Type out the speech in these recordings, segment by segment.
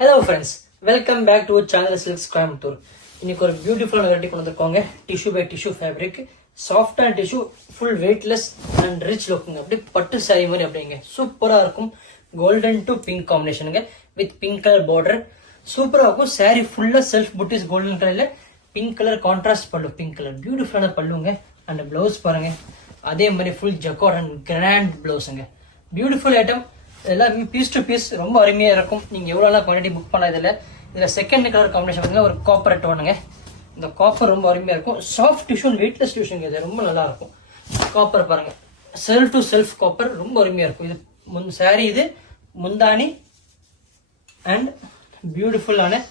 Hello friends, welcome back to Channel Silks Coimbatore. இன்னைக்கு ஒரு பியூட்டிஃபுல்லான வெரைட்டி கொண்டு வந்திருக்கோங்க. Tissue by tissue fabric, soft and tissue, full weightless and rich லுக்குங்க. அப்படியே பட்டு சாரி மாதிரி அப்படிங்க சூப்பராக இருக்கும். கோல்டன் டு பிங்க் காம்பினேஷனுங்க வித் பிங்க் கலர் பார்டர். சூப்பராக இருக்கும். சாரி ஃபுல்லாக செல்ஃப் புட்டிஸ் கோல்டன் கலரில் பிங்க் கலர் கான்ட்ராஸ்ட் பல்லு, பிங்க் கலர் பியூட்டிஃபுல்லான பல்லுங்க. அண்ட் பிளவுஸ் பாருங்க, அதே மாதிரி ஃபுல் ஜக்கார்ட் அண்ட் கிராண்ட் பிளவுஸுங்க. Beautiful item. எல்லாமே பீஸ் டு பீஸ் ரொம்ப அருமையாக இருக்கும். நீங்கள் எவ்வளோ குவான்டிட்டி புக் பண்ணலாம். இதில் செகண்ட் கலர் காம்பினேஷன் வந்து ஒரு காப்பர் டோனுங்க. இந்த காப்பர் ரொம்ப அருமையாக இருக்கும். சாஃப்ட் டிஷ்யூ, வெயிட்லெஸ் டிஷ்யூங்க. இது ரொம்ப நல்லா இருக்கும். காப்பர் பாருங்க, செல்ஃப் டு செல்ஃப் காப்பர் ரொம்ப அருமையாக இருக்கும். இது சாரி, இது முந்தானி அண்ட் பியூட்டிஃபுல்லான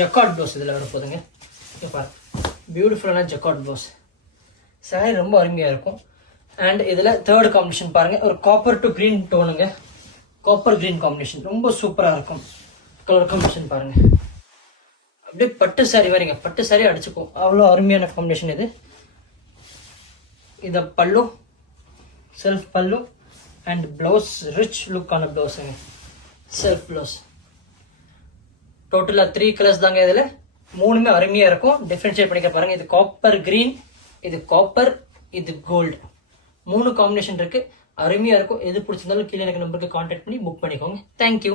ஜக்கார்ட் ப்ளவுஸ் இதில் வர போதுங்க. பாருங்க, பியூட்டிஃபுல்லான ஜக்கார்ட் ப்ளவுஸ். சாரி ரொம்ப அருமையாக இருக்கும். அண்ட் இதில் தேர்ட் காம்பினேஷன் பாருங்க, ஒரு காப்பர் டு கிரீன் டோனுங்க. காப்பர் கிரீன் காம்பினேஷன் ரொம்ப சூப்பராக இருக்கும். கலர் காம்பினேஷன் பாருங்க, அப்படியே பட்டு சாரி வரீங்க. பட்டு சாரி அடிச்சுக்கும், அவ்வளோ அருமையான காம்பினேஷன் இது. இதை பல்லு, செல்ஃப் பல்லு அண்ட் பிளவுஸ், ரிச் லுக்கான பிளவுஸுங்க. Self blouse. டோட்டலாக 3 கலர்ஸ் தாங்க. இதில் 3மே அருமையாக இருக்கும். டிஃப்ரென்ஷியேட் பண்ணிக்க பாருங்க. இது காப்பர் கிரீன், இது காப்பர், இது கோல்டு. 3 காம்பினேஷன் இருக்கு. அருமையா இருக்கும். எது பிடிச்சிருந்தாலும் கீழே எனக்கு நம்பருக்கு கான்டாக்ட் பண்ணி புக் பண்ணிக்கோங்க. தேங்க்யூ.